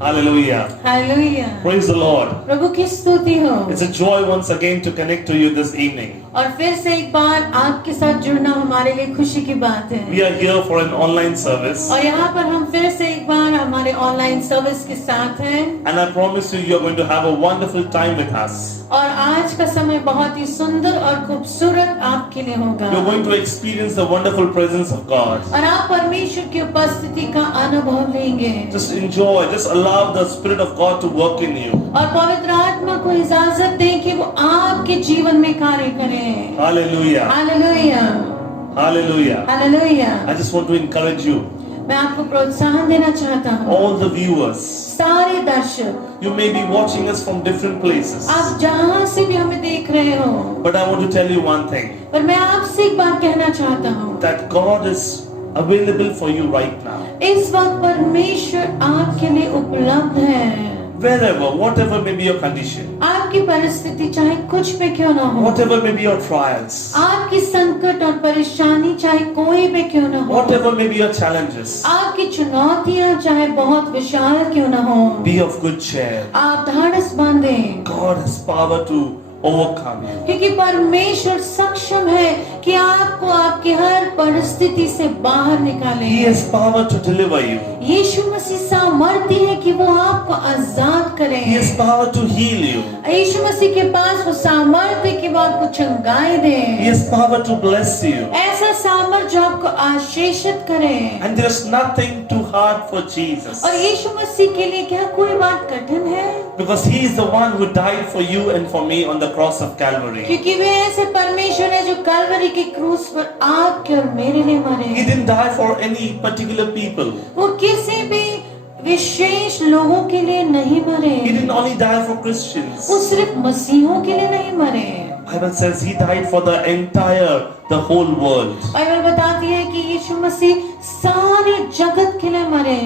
Hallelujah. Hallelujah. Praise the Lord. प्रभु की स्तुति हो। It's a joy once again to connect to you this evening. और फिर से एक बार आपके साथ जुड़ना हमारे लिए खुशी की बात है। We are here for an online service. और यहाँ पर हम फिर से एक बार हमारे ऑनलाइन सर्विस के साथ हैं। And I promise you are going to have a wonderful time with us. और आज का समय बहुत ही सुंदर और खूबसूरत आपके लिए होगा। You're going to experience the wonderful presence of God. और आप परमेश्वर की उपस्थिति का अनुभव लेंगे। Just enjoy, just allow the Spirit of God to work in you. और पवित्र आत्मा को इजाजत दें कि वो आपके जीवन में कार्य करे। Hallelujah. Hallelujah. Hallelujah. Hallelujah. I just want to encourage you, मैं आपको प्रोत्साहन देना चाहता हूँ। all the viewers. सारे दर्शक, You may be watching us from different places. आप जहाँ से भी हमें देख रहे हो, But I want to tell you one thing, पर मैं आपसे एक बात कहना चाहता हूँ। that God is available for you right now. इस वक्त परमेश्वर आपके लिए उपलब्ध है। Wherever, whatever may be your condition, आपकी परिस्थिति चाहे कुछ भी क्यों ना हो, whatever may be your trials, आपकी संकट और परेशानी चाहे कोई भी क्यों ना हो, whatever may be your challenges, आपकी चुनौतियाँ चाहे बहुत विशाल क्यों ना हो, be of good cheer. आप धाड़स बांधें, God has power to overcome you. क्योंकि परमेश्वर सक्षम है कि आपको आपकी हर परिस्थिति से बाहर निकाले। He has power to deliver you. यीशु मसीह सामर्थ्य है कि वो आपको आजाद करे। He has power to heal you. यीशु मसीह के पास वो सामर्थ्य है कि वो आपको चंगाई दे। He has power to bless you. ऐसा सामर्थ्य जो आपको आशीषित करे। And there is nothing too hard for Jesus. और यीशु मसीह के लिए क्या कोई बात कठिन है? Because He is the one who died for you and for me on the cross of Calvary. क्योंकि वे ऐसे परमेश्वर है जो कलवरी के क्रूस पर आपके और मेरे लिए मरे। He didn't die for any particular people. वो किसी भी विशेष लोगों के लिए नहीं मरे। He didn't only die for Christians. वो सिर्फ मसीहों के लिए नहीं मरे। Bible says He died for the whole world. Bible बताती है कि यीशु मसीह सारे जगत के लिए मरे।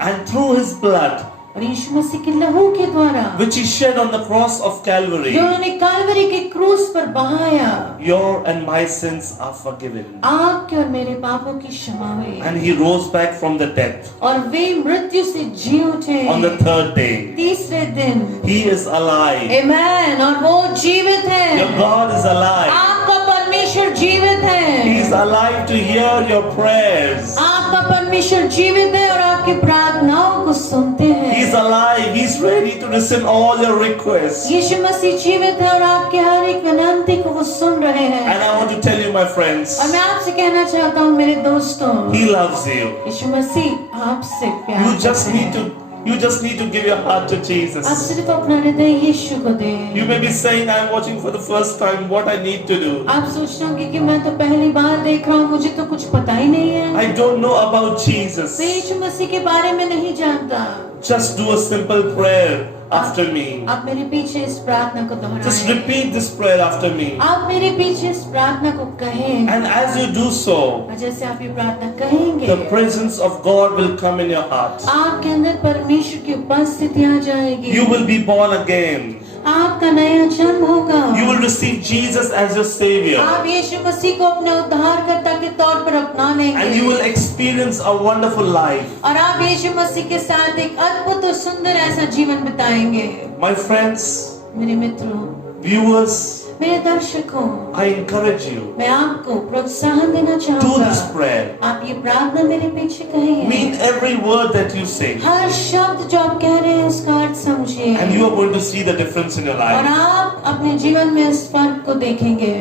And through His blood, और यीशु मसीह के लहू के द्वारा which He shed on the cross of Calvary, जो उन्होंने कलवरी के क्रूस पर बहाया, your and my sins are forgiven. आपके और मेरे पापों की क्षमा हुई। And He rose back from the dead और वे मृत्यु से जी उठे on the third day. तीसरे दिन। He is alive. आमेन। और वो जीवित है। Your God is alive. आपका परमेश्वर जीवित है। He is alive to hear your prayers. आपका परमेश्वर जीवित है और आपकी प्रार्थनाओं को सुनते हैं। He is alive. He is ready to listen all your requests. यीशु मसीह जीवित है और आपके हर एक विनती को वो सुन रहे हैं। And I want to tell you, my friends, और मैं आपसे कहना चाहता हूँ मेरे दोस्तों, He loves you. यीशु मसीह आपसे प्यार You just करते need हैं। to give your heart to आप Jesus. सिर्फ अपना हृदय यीशु को दें। You may be saying, I am watching for the first time, what I need to do. आप सोच रहे होंगे कि मैं तो पहली बार देख रहा हूँ, मुझे तो कुछ पता ही नहीं है। I don't know about Jesus. मैं यीशु मसीह के बारे में नहीं जानता। Just do a simple prayer after me. आप मेरे पीछे इस प्रार्थना को Just दोहराएं। repeat this prayer after me. आप मेरे पीछे इस प्रार्थना को कहें। And as you do so, और जैसे आप ये प्रार्थना कहेंगे, the presence of God will come in your heart. आपके अंदर परमेश्वर की उपस्थिति आ जाएगी। You will be born again. आपका नया जन्म होगा। You will receive Jesus as your Savior. आप यीशु मसीह को अपने उद्धारकर्ता के तौर पर अपना लेंगे। And you will experience a wonderful life. और आप यीशु मसीह के साथ एक अद्भुत और सुंदर ऐसा जीवन बिताएंगे। My friends, मेरे मित्रों, viewers, मेरे दर्शकों, I encourage you, मैं आपको प्रोत्साहन देना do चाहूँगा। this prayer. आप ये प्रार्थना मेरे पीछे कहिए। Mean every word that you say. हर शब्द जो आप कह रहे हैं उसका अर्थ समझिए। And you are going to see the difference in your और life. आप अपने जीवन में इस फर्क को देखेंगे।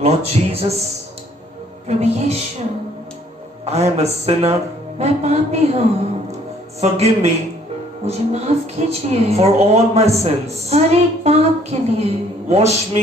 Lord Jesus, Prabhu Yeshu, I am a sinner. मैं पापी हूँ, Forgive me मुझे माफ कीजिए for all my sins. हर एक पाप के लिए। Wash me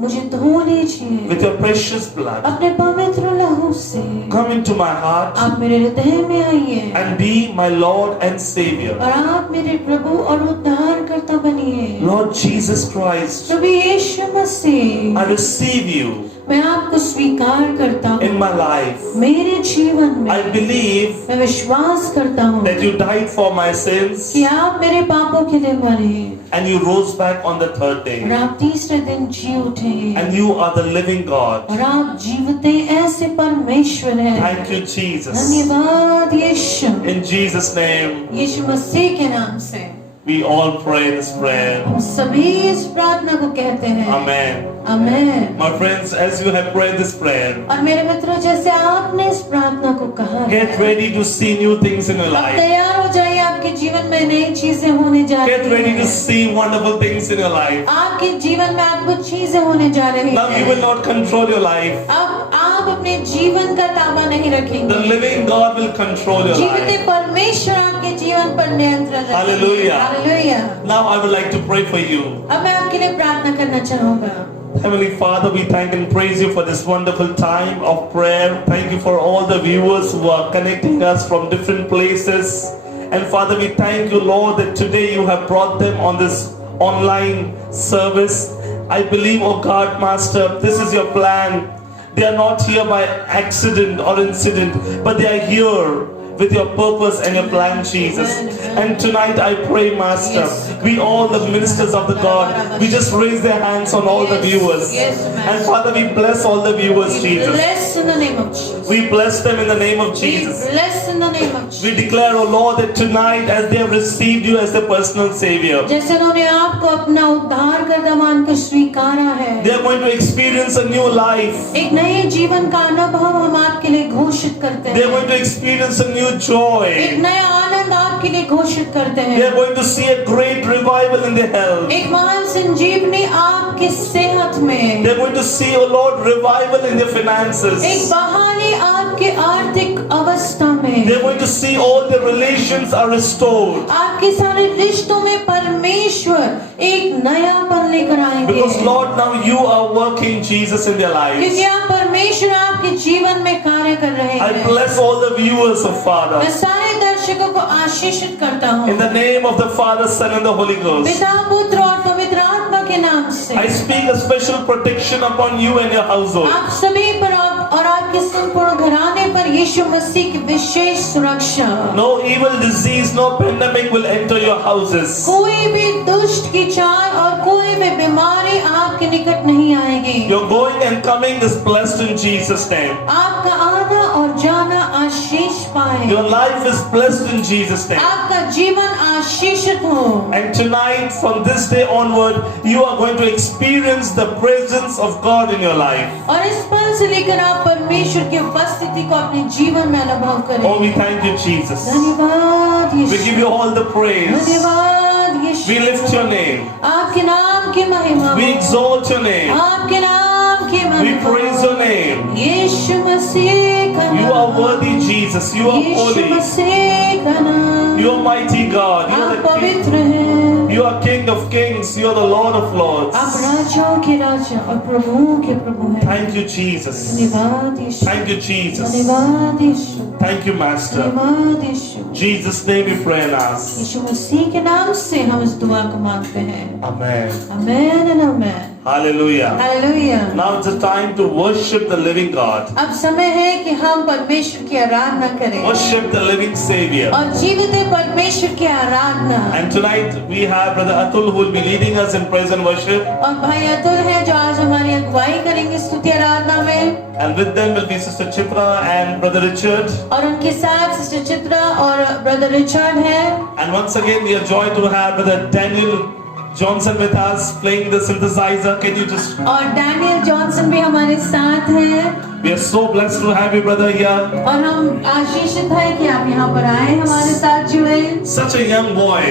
मुझे धो लीजिए with your precious blood. अपने पवित्र लहू से। Come into my heart आप मेरे हृदय में आइए and be my Lord and Savior. और आप मेरे प्रभु और उद्धारकर्ता बनिए। Lord Jesus Christ, Prabhu Yeshu Masih, I receive you मैं आपको स्वीकार करता हूँ in my life. मेरे जीवन में। I believe मैं विश्वास करता हूँ that you died for my sins कि आप मेरे पापों के लिए मरे and you rose back on the third और day. आप तीसरे दिन जी उठे And you are the living God. और आप जीवते ऐसे परमेश्वर हैं। Thank you, Jesus. धन्यवाद यीशु। In Jesus' name, यीशु मसीह के नाम से we all pray this prayer. हम सभी इस प्रार्थना को कहते हैं। Amen. Amen. My friends, as you have prayed this prayer, और मेरे मित्रों, जैसे आपने इस प्रार्थना को कहा है, get ready to see new things in your अब life. तैयार हो जाइए, आपके जीवन में नई चीजें होने जा Get रही ready to हैं। see wonderful things in your life. आपके जीवन में अद्भुत चीजें होने जा रही Now you will हैं। not control your life. अब आप अपने जीवन का ताबा नहीं The रखेंगे। living God will control your जीवते life. परमेश्वर आपके जीवन पर नियंत्रण रखेंगे। Hallelujah. Hallelujah. Now I would like to pray for you. अब मैं आपके लिए प्रार्थना करना चाहूंगा। Heavenly Father, we thank and praise you for this wonderful time of prayer. Thank you for all the viewers who are connecting us from different places. And Father, we thank you, Lord, that today you have brought them on this online service. I believe, oh God, Master, this is your plan. They are not here by accident or incident, but they are here with your purpose and your plan, Jesus. And tonight I pray, Master, we all the ministers of the God, we just raise their hands on all the viewers. And Father, we bless all the viewers, Jesus. Bless in the name of Jesus. We bless them in the name of Jesus. Bless in the name of Jesus. We declare, oh Lord, that tonight as they have received you as their personal Savior, जैसे उन्होंने आपको अपना उद्धार करता मानकर स्वीकारा है, they are going to experience a new life. एक नए जीवन का अनुभव हम आपके लिए घोषित करते They are हैं। going to experience a new एक joy. नया आनंद आपके लिए घोषित करते They हैं। are going to see a great revival in their health. एक महान संजीवनी आपके सेहत में, They are going to see, oh Lord, revival in their finances. एक बहाली आपके आर्थिक अवस्था में, They are going to see all their relations are restored. आपके सारे रिश्तों में परमेश्वर एक नयापन लेकर आएंगे। Because Lord, now you are working, Jesus, in their क्योंकि lives. आप परमेश्वर आपके जीवन में कार्य कर रहे I हैं। bless all the viewers of मैं Father. सारे दर्शकों को आशीषित करता हूँ In the name of the Father, Son, and the Holy Ghost. पिता, पुत्र और पवित्र आत्मा के नाम से I speak a special protection upon you and your household. आप सभी पर और आपके संपूर्ण घराने पर यीशु मसीह की विशेष सुरक्षा। No evil disease, no pandemic will enter your houses. कोई भी दुष्ट की चाल और कोई भी बीमारी आपके निकट नहीं आएगी। Your going and coming is blessed in Jesus' name. आपका आना और जाना आशीष पाए। Your life is blessed in Jesus' name. आपका जीवन आशीषित हो। And tonight, from this day onward, you are going to experience the presence of God in your life. और इस पल से लेकर आप परमेश्वर की उपस्थिति को अपने जीवन में अनुभव करें। Oh, we thank you, Jesus. धन्यवाद We Yeshu. give you all the praise. धन्यवाद यीशु। We lift your name. आपके नाम की महिमा हो। We exalt your name. आपके नाम की महिमा We हो। praise your name. यीशु मसीह का You are नाम। worthy, Jesus. You are Yeshu holy. मसीह का नाम। You are mighty God. You आप are the King. पवित्र हैं। You are King of Kings. You are the Lord of आप Lords. राजाओं के राजा और प्रभुओं के प्रभु हैं। Thank you, Jesus. धन्यवाद यीशु। Thank you, Jesus. धन्यवाद यीशु। Thank you, Master. धन्यवाद यीशु। Jesus' name we pray and ask. यीशु मसीह के नाम से हम इस दुआ को मांगते हैं। Amen. आमेन और आमेन। Hallelujah. Hallelujah. Now it's the time to worship the living God. अब समय है कि हम परमेश्वर की आराधना करें Worship the living Savior. और जीवित परमेश्वर की आराधना। And tonight we have Brother Atul who will be leading us in praise and worship. और भाई अतुल है जो आज हमारी अगुवाई करेंगे स्तुति आराधना में। And with them will be Sister Chitra and Brother Richard. और उनके साथ सिस्टर चित्रा और ब्रदर रिचर्ड है। And once again we are joyed to have Brother Daniel Johnson with us playing the synthesizer. Can you just... और Daniel Johnson भी हमारे साथ हैं। We are so blessed to have you, brother, here. और हम आशीषित है कि आप यहाँ पर आए हमारे साथ जुड़े। Such a young boy,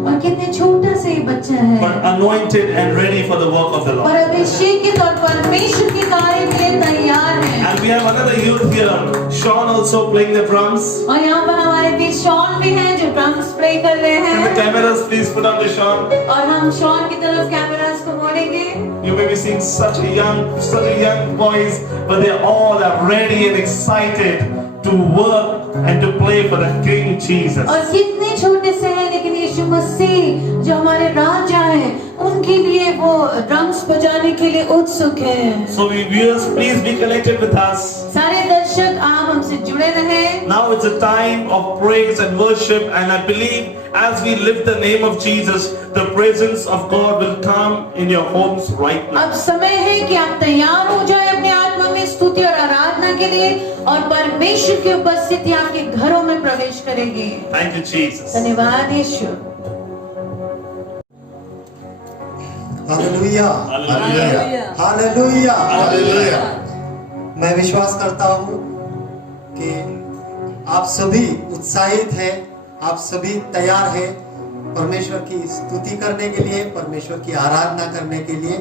और कितने छोटा से ही बच्चा है but anointed and ready for the work of the और Lord. अभिषेकित और परमेश्वर के कार्य के लिए तैयार है। And we have another youth here, Sean, also playing the drums. और यहाँ पर हमारे बीच शॉन भी हैं जो ड्रम्स प्ले कर रहे Can the हैं। cameras please put on to Sean? और हम शॉन की तरफ कैमरास को मोड़ेंगे। You may be seeing such a young boys, but they all are ready and excited to work and to play for the King Jesus. और कितने छोटे से हैं, लेकिन यीशु मसीह जो हमारे राजा हैं, उनके लिए वो ड्रम्स बजाने के लिए उत्सुक हैं। So we viewers, please be connected with us. सारे दर्शक आप हमसे जुड़े रहें। Now it's a time of praise and worship, and I believe as we lift the name of Jesus, the presence of God will come in your homes right now. अब समय है कि आप तैयार हो जाएं अपने आत्मा में स्तुति और आराधना के लिए, और परमेश्वर की उपस्थिति आपके घरों में प्रवेश करेगी। Thank you, Jesus. धन्यवाद यीशु। Hallelujah, hallelujah, hallelujah. मैं विश्वास करता हूँ कि आप सभी उत्साहित हैं, आप सभी तैयार हैं परमेश्वर की स्तुति करने के लिए, परमेश्वर की आराधना करने के लिए,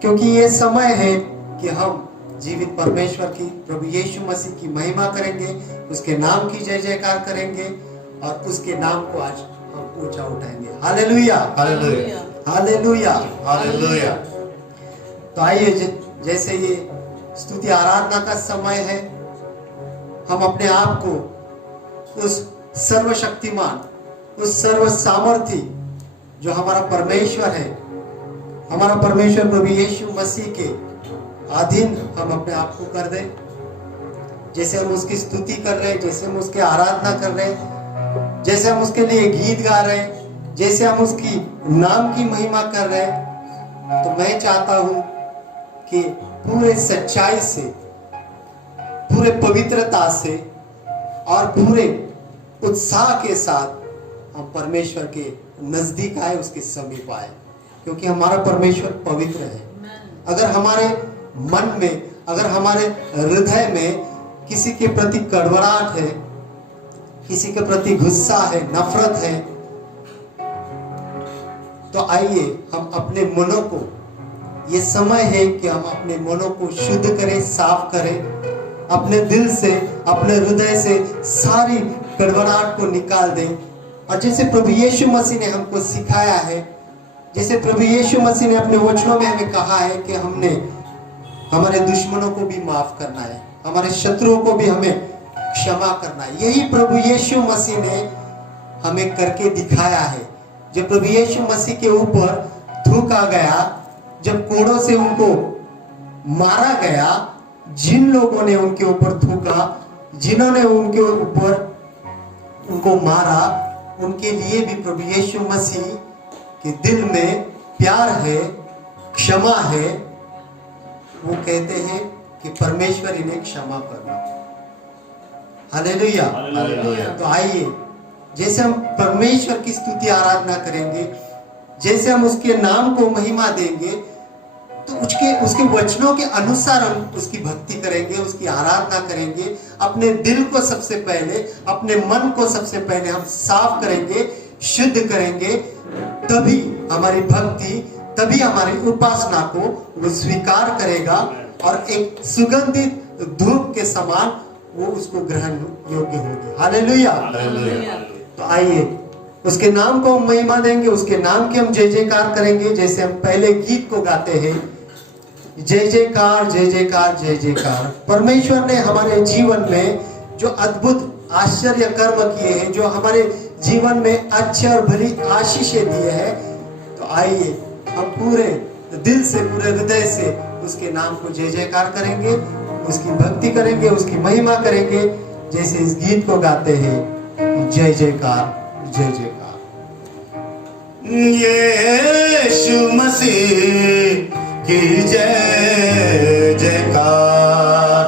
क्योंकि ये समय है कि हम जीवित परमेश्वर की, प्रभु यीशु मसीह की महिमा करेंगे, उसके नाम की जय जयकार करेंगे और उसके नाम को आज हम ऊंचा उठाएंगे। Hallelujah, hallelujah, hallelujah, hallelujah. तो आइए, जैसे ये स्तुति आराधना का समय है, हम अपने आप को उस सर्वशक्तिमान, उस सर्व सामर्थी जो हमारा परमेश्वर है, हमारा परमेश्वर प्रभु यीशु मसीह के अधीन हम अपने आप को कर दें। जैसे हम उसकी स्तुति कर रहे हैं, जैसे हम उसकी आराधना कर रहे हैं, जैसे हम उसके लिए गीत गा रहे हैं, जैसे हम उसकी नाम की महिमा कर रहे हैं, तो मैं चाहता हूं कि पूरे सच्चाई से, पूरे पवित्रता से और पूरे उत्साह के साथ हम परमेश्वर के नजदीक आए, उसके समीप आए, क्योंकि हमारा परमेश्वर पवित्र है। अगर हमारे मन में, अगर हमारे हृदय में किसी के प्रति कड़वड़ाहट है, किसी के प्रति गुस्सा है, नफरत है, तो आइए हम अपने मनों को, ये समय है कि हम अपने मनों को शुद्ध करें, साफ करें, अपने दिल से, अपने हृदय से सारी कड़वड़ाहट को निकाल दें। और जैसे प्रभु यीशु मसीह ने हमको सिखाया है, जैसे प्रभु यीशु मसीह ने अपने वचनों में हमें कहा है कि हमने हमारे दुश्मनों को भी माफ करना है, हमारे शत्रुओं को भी हमें क्षमा करना है। यही प्रभु यीशु मसीह ने हमें करके दिखाया है। जब प्रभु यीशु मसीह के ऊपर थूका गया, जब कोड़ों से उनको मारा गया, जिन लोगों ने उनके ऊपर थूका, जिन्होंने उनके ऊपर उनको मारा, उनके लिए भी प्रभु यीशु मसीह के दिल में प्यार है, क्षमा है। वो कहते हैं कि परमेश्वर इन्हें क्षमा करना। Hallelujah, hallelujah. तो आइए, जैसे हम परमेश्वर की स्तुति आराधना करेंगे, जैसे हम उसके नाम को महिमा देंगे, तो उसके वचनों के अनुसार हम उसकी भक्ति करेंगे, उसकी आराधना करेंगे। अपने दिल को सबसे पहले, अपने मन को सबसे पहले हम साफ करेंगे, शुद्ध करेंगे, तभी हमारी भक्ति, तभी हमारी उपासना को वो स्वीकार करेगा और एक सुगंधित धूप के समान वो उसको ग्रहण योग्य होगी। Hallelujah, hallelujah. तो आइए उसके नाम को हम महिमा देंगे, उसके नाम की हम जय जयकार करेंगे। जैसे हम पहले गीत को गाते हैं, जय जयकार, जय जयकार, जय जयकार। परमेश्वर ने हमारे जीवन में जो अद्भुत आश्चर्य कर्म किए हैं, जो हमारे जीवन में अच्छे और भली आशीषें दिए हैं, तो आइए हम पूरे दिल से, पूरे हृदय से उसके नाम को जय जयकार करेंगे, उसकी भक्ति करेंगे, उसकी महिमा करेंगे। जैसे इस गीत को गाते हैं, जय जयकार, जय जयकार। यीशु मसीह की जय जयकार,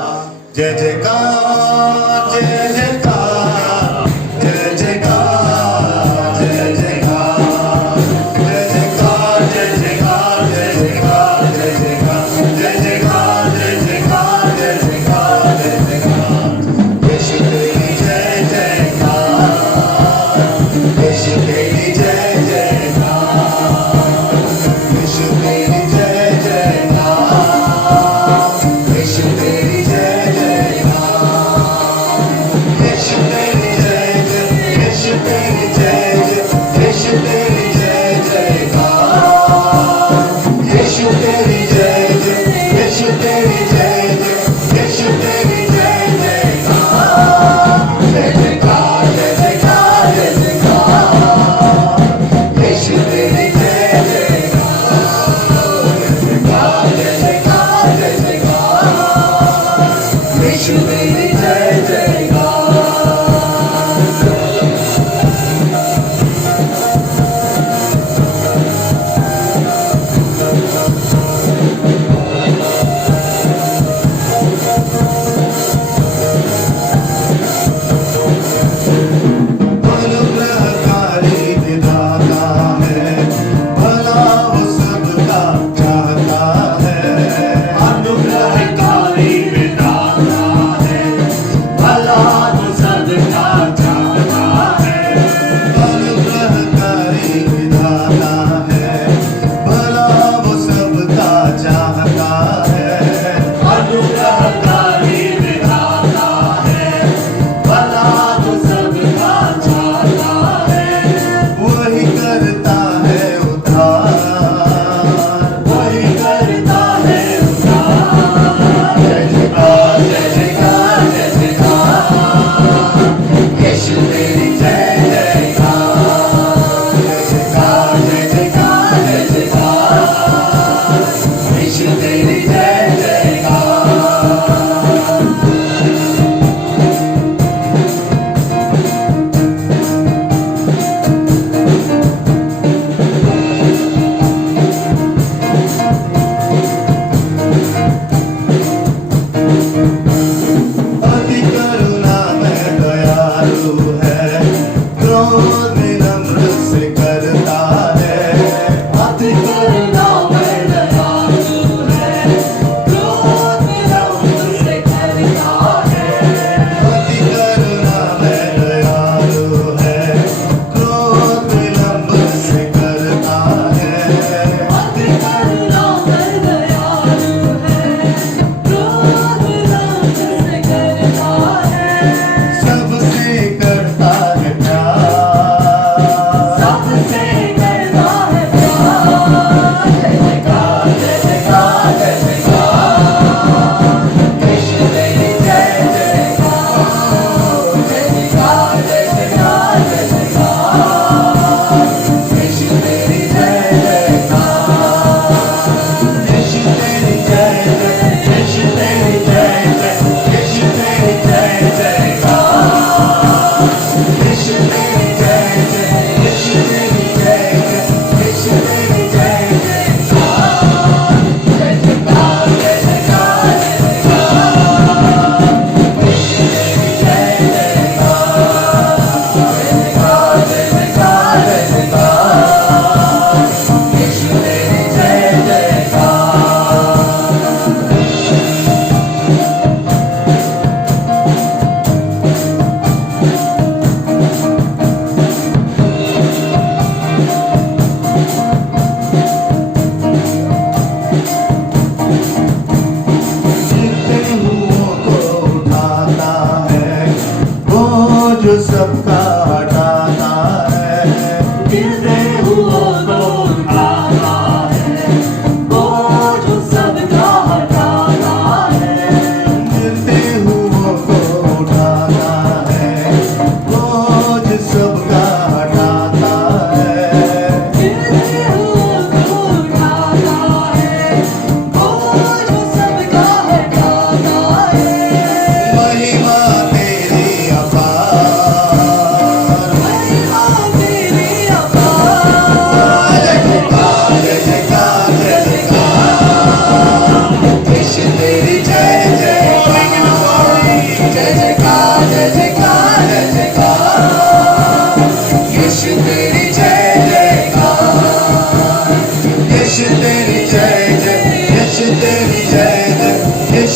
जय जयकार, जय जयकार, जय जयकार, जय जयकार, जय जयकार, जय जयकार, जय जयकार, जय जयकार, जय जयकार, जय जयकार, जय जयकार, जय जयकार। यीशु की जय जयकार, यीशु की जय जयकार, यीशु की जय जयकार, यीशु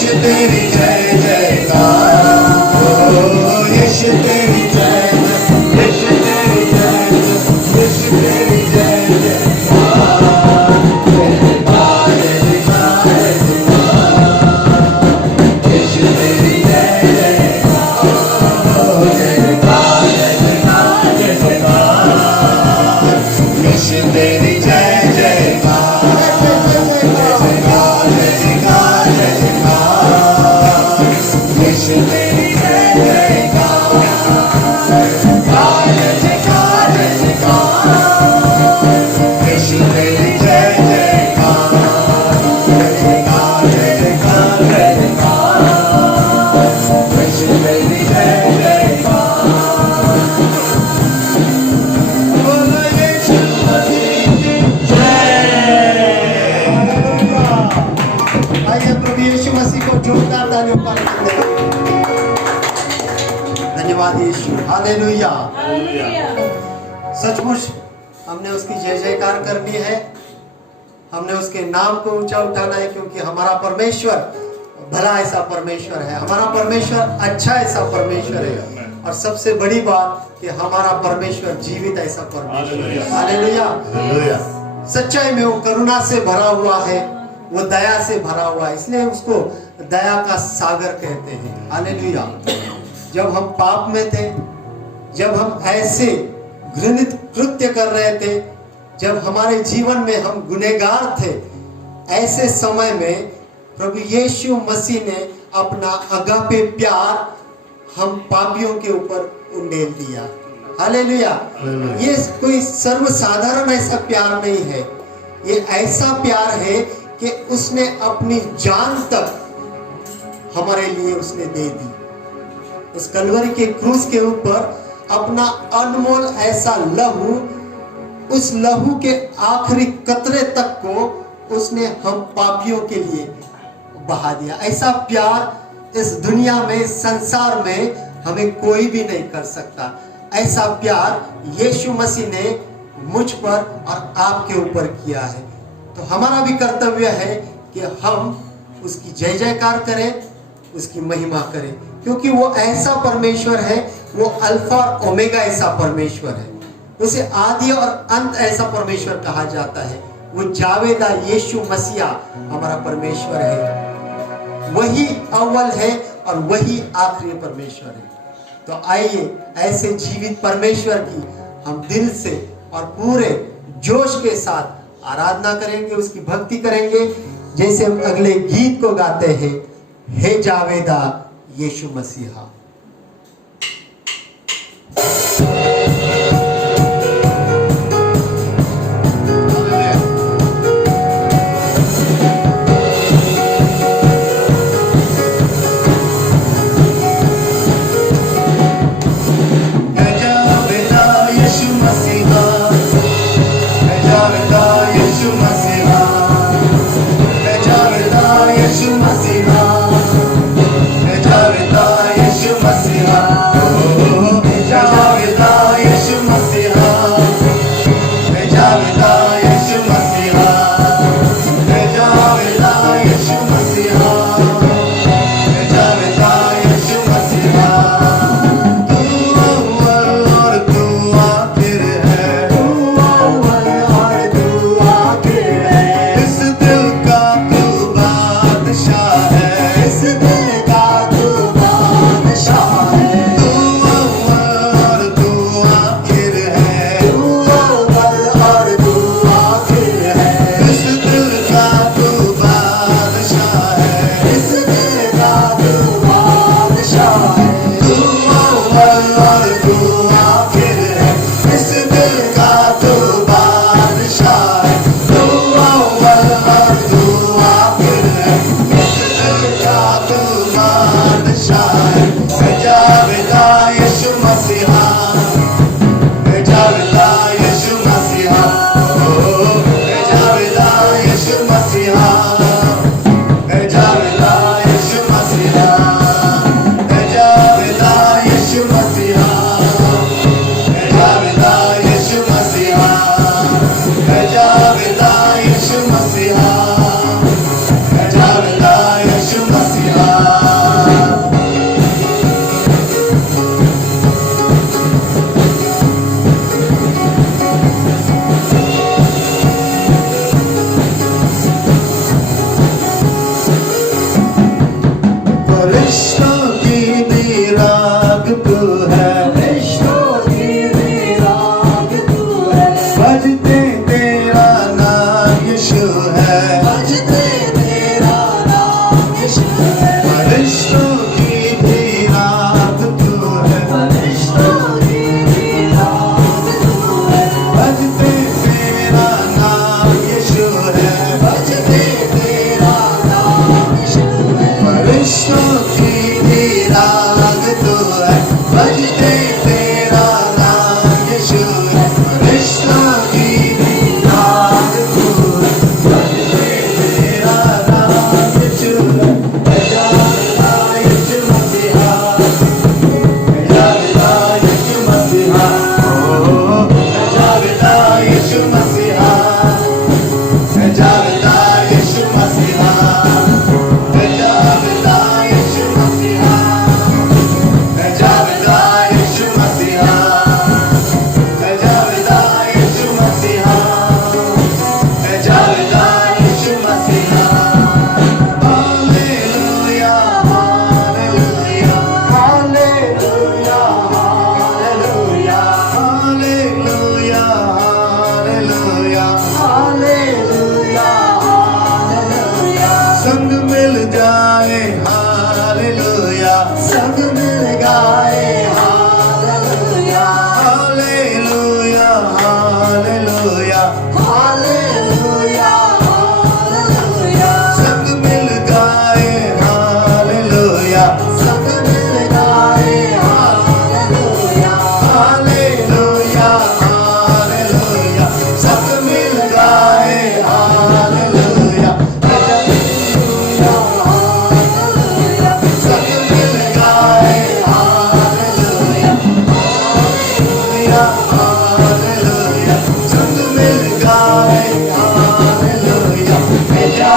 यीशु तेरी जय जयकार, ओ यीशु तेरी जय, यीशु तेरी जय, यीशु तेरी जय जयकार, जय जयकार, जय जयकार, यीशु तेरी जय जयकार, जय जयकार, जय जयकार, जय जयकार, यीशु तेरी जय जयकार, जय जयकार, जय जयकार, जय जयकार, यीशु तेरी जय जयकार, जय जयकार, जय जयकार, यीशु तेरी जय जयकार, जय जयकार, जय जयकार, जय जयकार, यीशु तेरी जय जयकार। बोलो यीशु मसीह की जय। आइए प्रभु यीशु मसीह को जोरदार तालियों पर धन्यवाद यीशु, हालेलुया। सचमुच हमने उसकी जय जयकार करनी है, हमने उसके नाम को ऊंचा उठाना है, क्योंकि हमारा परमेश्वर भला ऐसा परमेश्वर है, हमारा परमेश्वर अच्छा ऐसा परमेश्वर है, और सबसे बड़ी बात कि हमारा परमेश्वर जीवित ऐसा परमेश्वर है। हालेलुया। हालेलुया। सच्चाई में वो करुणा से भरा हुआ है, वो दया से भरा हुआ है, इसलिए उसको दया का सागर कहते हैं। हालेलुया। जब हम पाप में थे, जब हम ऐसे घृणित कृत्य कर रहे थे, जब हमारे जीवन में हम गुनहगार थे, ऐसे समय में प्रभु यीशु मसीह ने अपना अगापे प्यार हम पापियों के ऊपर उंडेल दिया। हालेलुया। ये कोई सर्वसाधारण ऐसा प्यार नहीं है, ये ऐसा प्यार है कि उसने अपनी जान तक हमारे लिए उसने दे दी। उस कलवरी के क्रूस के ऊपर अपना अनमोल ऐसा लहू, उस लहू के आखिरी कतरे तक को उसने हम पापियों के लिए बहा दिया। ऐसा प्यार इस दुनिया में, संसार में हमें कोई भी नहीं कर सकता। ऐसा प्यार यीशु मसीह ने मुझ पर और आपके ऊपर किया है। तो हमारा भी कर्तव्य है कि हम उसकी जय जयकार करें, उसकी महिमा करें, क्योंकि वो ऐसा परमेश्वर है, वो अल्फा और ओमेगा ऐसा परमेश्वर है, उसे आदि और अंत ऐसा परमेश्वर कहा जाता है। वो जावेदा यीशु मसीहा हमारा परमेश्वर है, वही अव्वल है और वही आखिरी परमेश्वर है। तो आइए ऐसे जीवित परमेश्वर की हम दिल से और पूरे जोश के साथ आराधना करेंगे, उसकी भक्ति करेंगे, जैसे हम अगले गीत को गाते हैं, हे जावेदा यीशु मसीहा। यीशु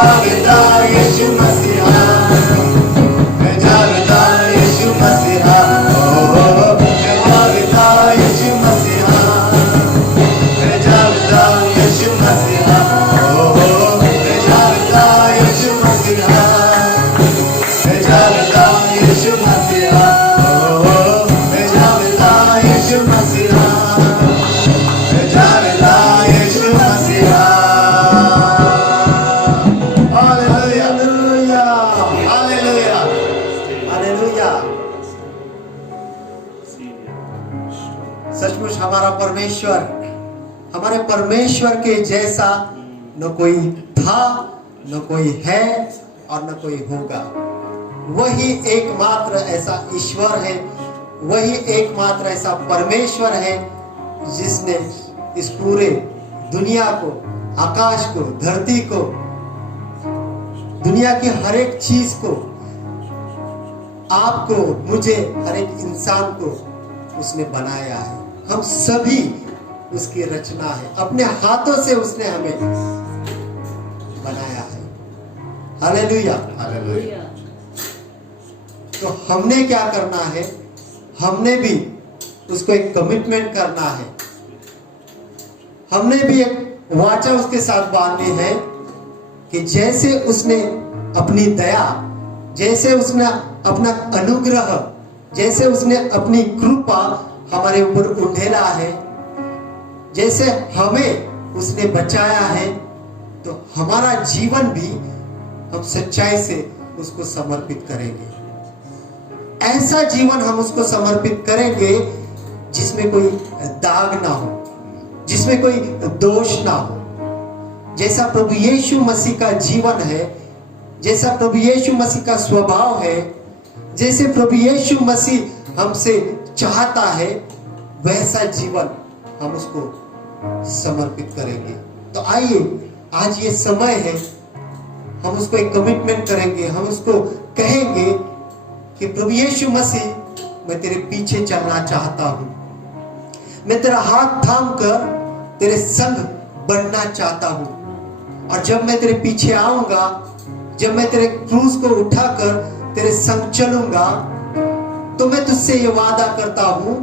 जावेदा यीशु मसीहा मैं जावेदा यीशु मसीहा मैं जावेदा यीशु मसीहा मैं जावेदा यीशु मसीहा मैं जावेदा यीशु मसीहा मैं जावेदा यीशु मसीहा मैं जावेदा यीशु मसीहा मैं जावेदा यीशु मसीहा हालेलुया हालेलुया हालेलुया। सचमुच हमारा परमेश्वर, हमारे परमेश्वर के जैसा न कोई था, न कोई है और न कोई होगा। वही एकमात्र ऐसा ईश्वर है, वही एकमात्र ऐसा परमेश्वर है जिसने इस पूरे दुनिया को, आकाश को, धरती को, दुनिया की हर एक चीज को, आपको, मुझे, हर एक इंसान को उसने बनाया है। हम सभी उसकी रचना है, अपने हाथों से उसने हमें बनाया है। हालेलुया। हालेलुया तो हमने क्या करना है? हमने भी उसको एक कमिटमेंट करना है, हमने भी एक वाचा उसके साथ बांधनी है कि जैसे उसने अपनी दया, जैसे उसने अपना अनुग्रह, जैसे उसने अपनी कृपा हमारे ऊपर उंडेला है, जैसे हमें उसने बचाया है, तो हमारा जीवन भी हम सच्चाई से उसको समर्पित करेंगे। ऐसा जीवन हम उसको समर्पित करेंगे जिसमें कोई दाग ना हो, जिसमें कोई दोष ना हो। जैसा प्रभु यीशु मसीह का जीवन है, जैसा प्रभु यीशु मसीह का स्वभाव है, जैसे प्रभु यीशु मसीह हमसे चाहता है, वैसा जीवन हम उसको समर्पित करेंगे। तो आइए, आज ये समय है, हम उसको एक कमिटमेंट करेंगे, हम उसको कहेंगे कि प्रभु यीशु मसीह, मैं तेरे पीछे चलना चाहता हूं, मैं तेरा हाथ थाम कर तेरे संग बढ़ना चाहता हूं। और जब मैं तेरे पीछे आऊंगा, जब मैं तेरे क्रूस को उठाकर तेरे संग चलूंगा, तो मैं तुझसे ये वादा करता हूं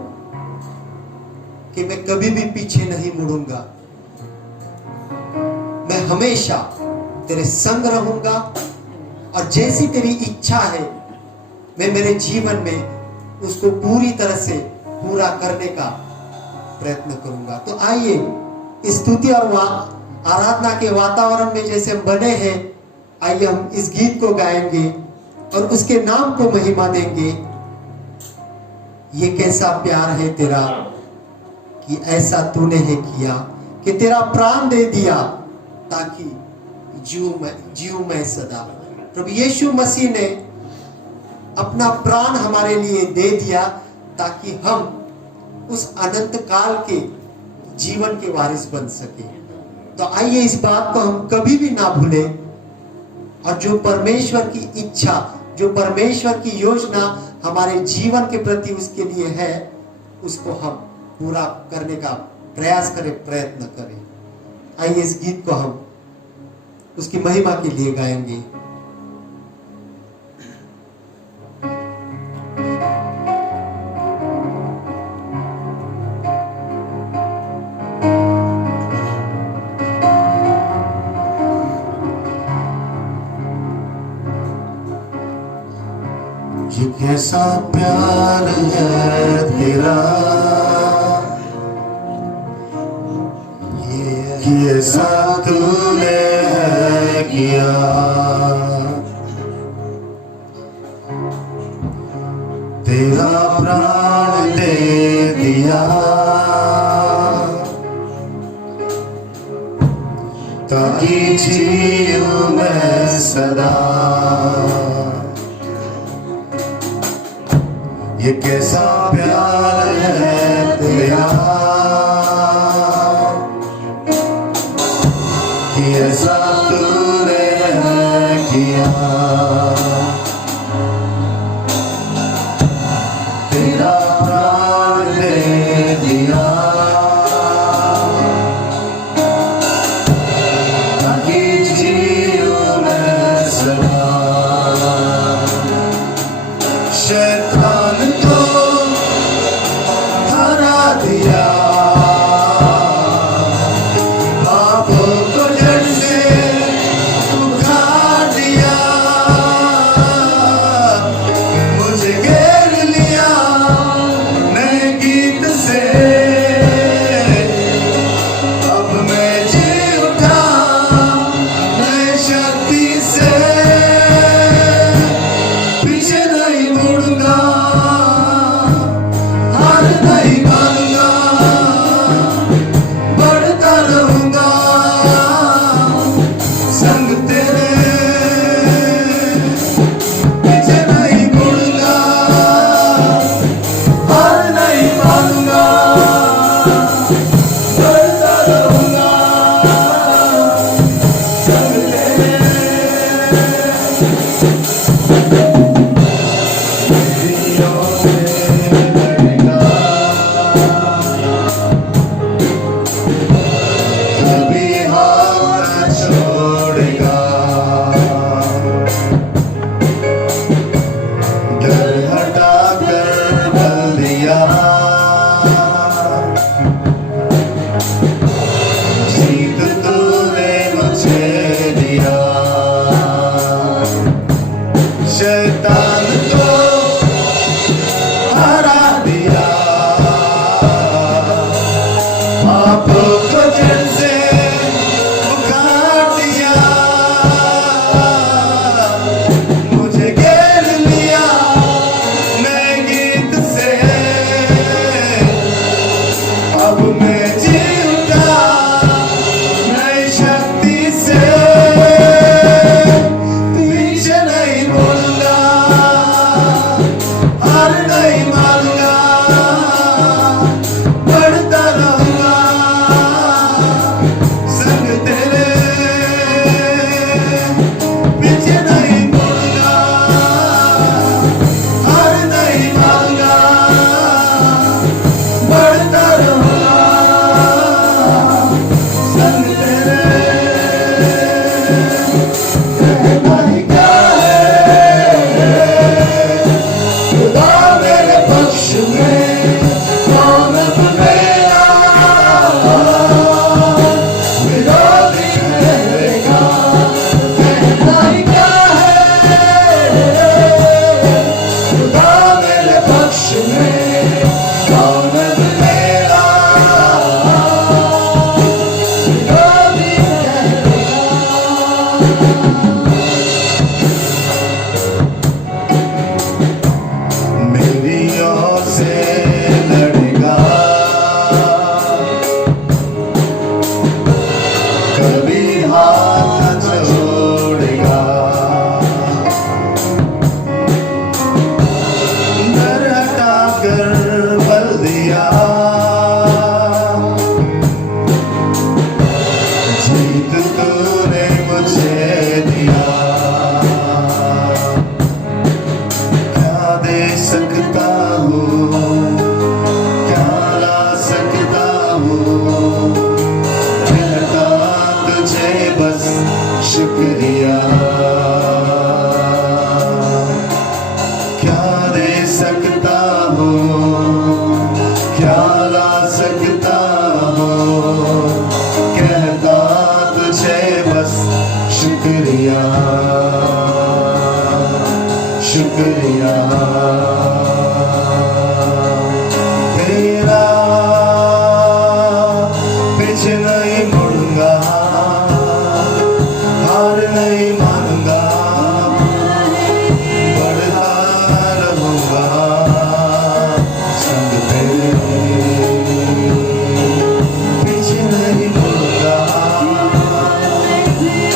कि मैं कभी भी पीछे नहीं मुड़ूंगा, मैं हमेशा तेरे संग रहूंगा, और जैसी तेरी इच्छा है मैं मेरे जीवन में उसको पूरी तरह से पूरा करने का प्रयत्न करूंगा। तो आइए, स्तुति और आराधना के वातावरण में जैसे हम बने हैं, आइए हम इस गीत को गाएंगे और उसके नाम को महिमा देंगे। ये कैसा प्यार है तेरा कि ऐसा तूने है किया, कि तेरा प्राण दे दिया ताकि जीऊं मैं सदा। प्रभु यीशु मसीह ने अपना प्राण हमारे लिए दे दिया ताकि हम उस अनंत काल के जीवन के वारिस बन सके। तो आइए इस बात को हम कभी भी ना भूलें, और जो परमेश्वर की इच्छा, जो परमेश्वर की योजना हमारे जीवन के प्रति उसके लिए है, उसको हम पूरा करने का प्रयास करें, प्रयत्न करें। आइए इस गीत को हम उसकी महिमा के लिए गाएंगे। ये कैसा प्यार है तेरा, ये ऐसा तूने है किया, तेरा प्राण दे दिया ताकि जीऊं मैं सदा। ये कैसा प्यार है तेरा कि ऐसा तूने किया, तेरा प्राण दे दिया ताकि जीऊं मैं ख्वाबों को जड़ से उखाड़ दिया, मुझे घेर लिया नए गीत से, अब मैं जी उठा नई शक्ति से, पीछे नहीं मुड़ूंगा, हार नहीं मानूंगा, बढ़ता रहूंगा संग तेरे, पीछे नहीं मुड़ूंगा, हार नहीं मानूंगा, बढ़ता रहूंगा संग तेरे। कहना ही क्या है, खुदा मेरे पक्ष में कौन बनेगा, विरोधी रहेगा। कहना ही क्या है, खुदा मेरे पक्ष में कौन बनेगा, विरोधी रहेगा। मेरी ओर से लड़ेगा, कभी हाथ न छोड़ेगा, डर हटा कर बल दिया, जीत तूने मुझे दिया, क्या दे सकता हूँ, क्या ला सकता हूँ, कहता तुझे बस शुक्रिया, क्या दे सकता हूँ, क्या ला सकता हूँ, कहता तुझे बस शुक्रिया, शुक्रिया तेरा, पीछे नहीं मुड़ूंगा, हार नहीं मानूंगा, बढ़ता रहूंगा संग तेरे, पीछे नहीं मुड़ूंगा,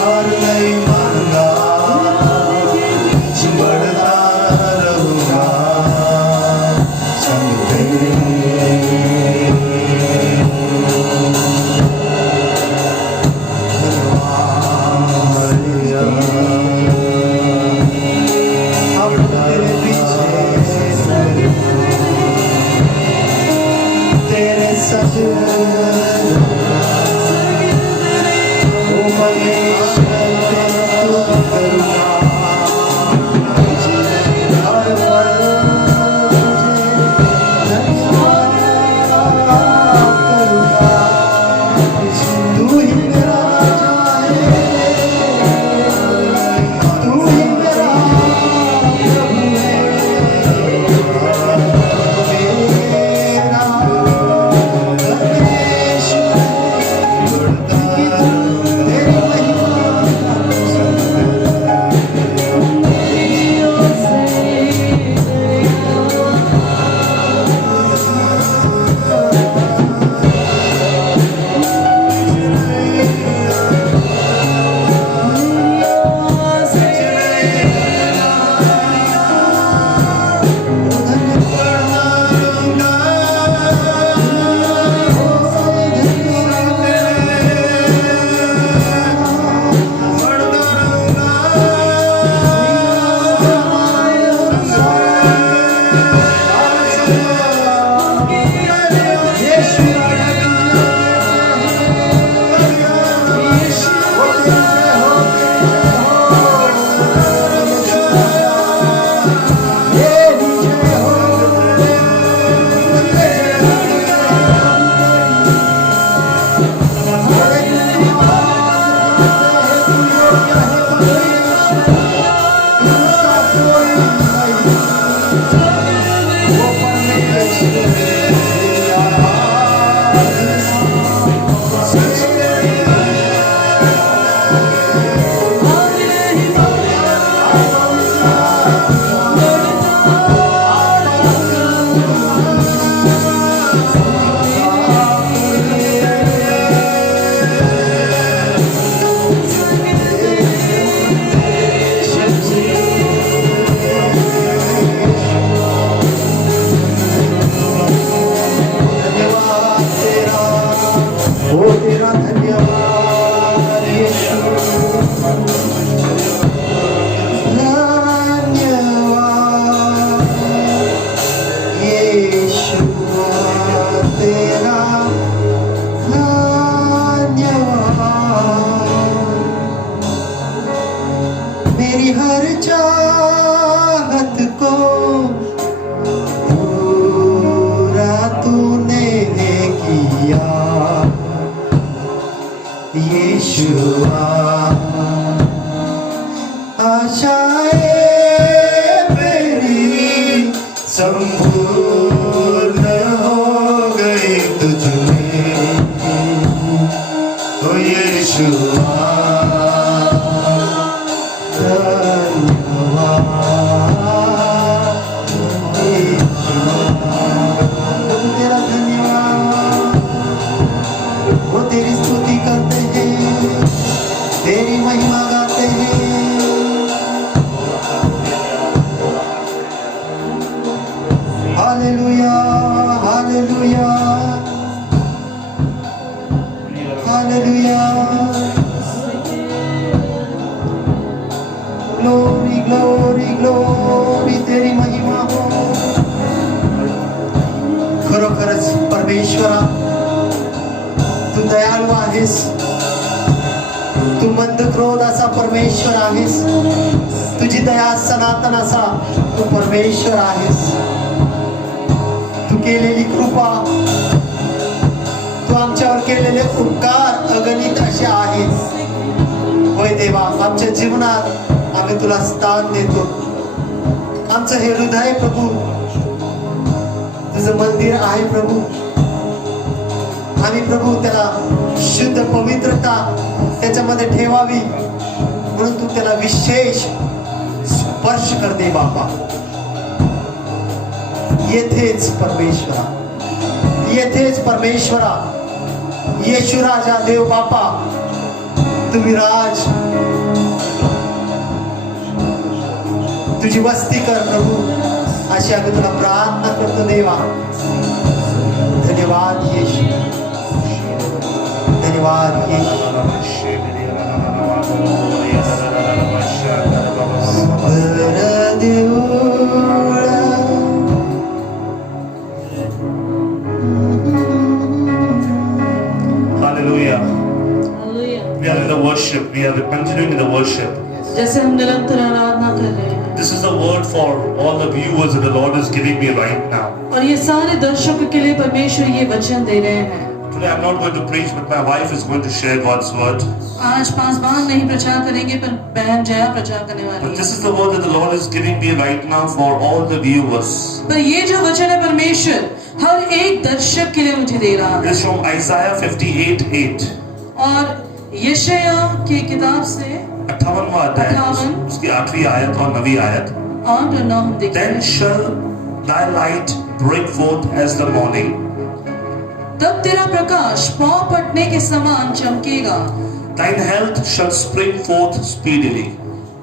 हार नहीं मानूंगा, बढ़ता रहूंगा मेरी हर चाहत को पूरा तूने किया यीशुआ। आशाएं मेरी संपूर्ण हो गई तुझ में ओ यीशुआ। तेरा धन्यवाद, वो तेरी स्तुति करते हैं, तेरी महिमा गाते हैं। Hallelujah hallelujah hallelujah. Glory glory glory तेरी महिमा हो। खरोखरच परमेश्वरा, तू दयाळू आहेस, तू मंद क्रोध असा परमेश्वर आहेस, तुझी दया सनातन असा तू परमेश्वर आहेस। तू केलेली कृपा, तू आमच्यावर केलेले उपकार अगणित असे आहेत। होय देवा, आमच्या जीवनात आम्ही तुला स्थान देतो। आमचं हे हृदय प्रभू तुझं मंदिर आहे प्रभू। आम्ही प्रभू त्याला शुद्ध पवित्रता त्याच्यामध्ये ठेवावी म्हणून तू त्याला विशेष स्पर्श कर दे बाबा। येथेच परमेश्वरा, येथेच परमेश्वरा, येशू राजा देव बापा तू विराज, तुझी वस्ती कर प्रभू, अशी आम्ही तुला प्रार्थना करतो देवा। धन्यवाद येशू, धन्यवाद येशू। देवळा Hallelujah. Hallelujah. We are in the worship. We are continuing in the worship. जैसे हम निरंतर आराधना कर रहे हैं, This is the word for all the viewers that the Lord is giving me right now. और ये सारे दर्शकों के लिए परमेश्वर ये वचन दे रहे हैं। Today I'm not going to preach, but my wife is going to share God's word. आज पासवान नहीं प्रचार करेंगे, पर बहन जया प्रचार करने वाली But है। this is the word that the Lord is giving me right now for all the viewers. पर ये जो वचन है परमेश्वर हर एक दर्शक के लिए मुझे दे रहा It है। is from Isaiah 58:8. और यशायाह की किताब से 58वां अध्याय, 58 उसकी 8वीं आयत और 9वीं आयत। 8 और 9 हम देखते Then हैं। shall thy light break forth as the morning, तब तेरा प्रकाश पौ फटने के समान चमकेगा, thine health shall spring forth speedily,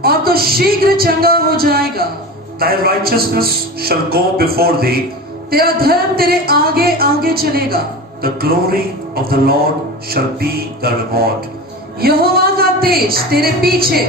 और तो शीघ्र चंगा हो जाएगा। thy righteousness shall go before thee, तेरा धर्म तेरे आगे आगे चलेगा, the glory of the Lord shall be the reward. यहोवा का तेज तेरे पीछे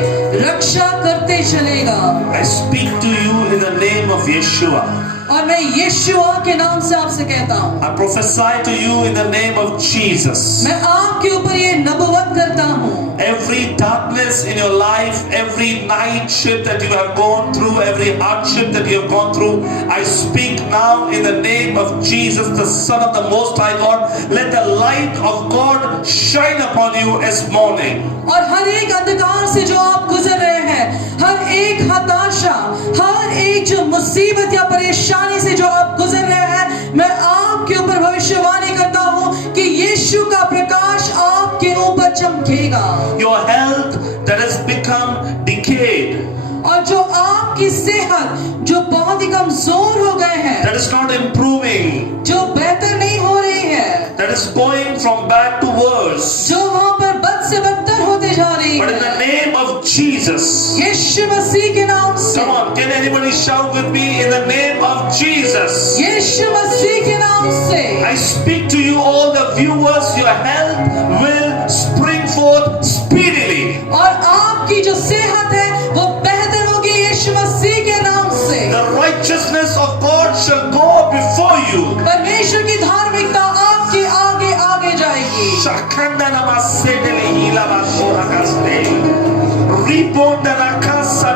रक्षा करते चलेगा। I speak to you in the name of Yeshua. और मैं यीशुआ के नाम से आपसे कहता हूँ, I prophesy to you in the name of Jesus. मैं आपके ऊपर ये नबुवत करता हूँ। Every darkness in your life, every night shift that you have gone through, every hardship that you have gone through, I speak now in the name of Jesus, the Son of the Most High God. Let the light of God shine upon you as morning. और हर एक अंधकार से जो आप गुजर रहे हैं, हर एक हताशा, हर एक जो मुसीबत या परेशानी से जो आप गुजर रहे हैं, मैं आपके ऊपर भविष्यवाणी करता हूँ कि यीशु का प्रकाश आपके ऊपर चमकेगा। Your health that has become decayed, और जो आपकी सेहत जो बहुत ही कमजोर हो गए हैं, that is not improving, जो बेहतर नहीं हो रही है, that is going from bad to worse. जो वहाँ पर बद से बदतर होते जा रही But in the है, name of Jesus, यीशु मसीह के नाम से, come on, can anybody shout with me in the name of Jesus? यीशु मसीह के नाम से I speak to you, all the viewers, your health will spring forth speedily. और आपकी जो सेहत है वो बेहतर होगी यीशु मसीह के नाम से। The righteousness of God shall go before you. परमेश्वर की धार्मिकता आपके आगे आगे जाएगी। Shakanda namasedele hila basura kaste. Ribonda rakasa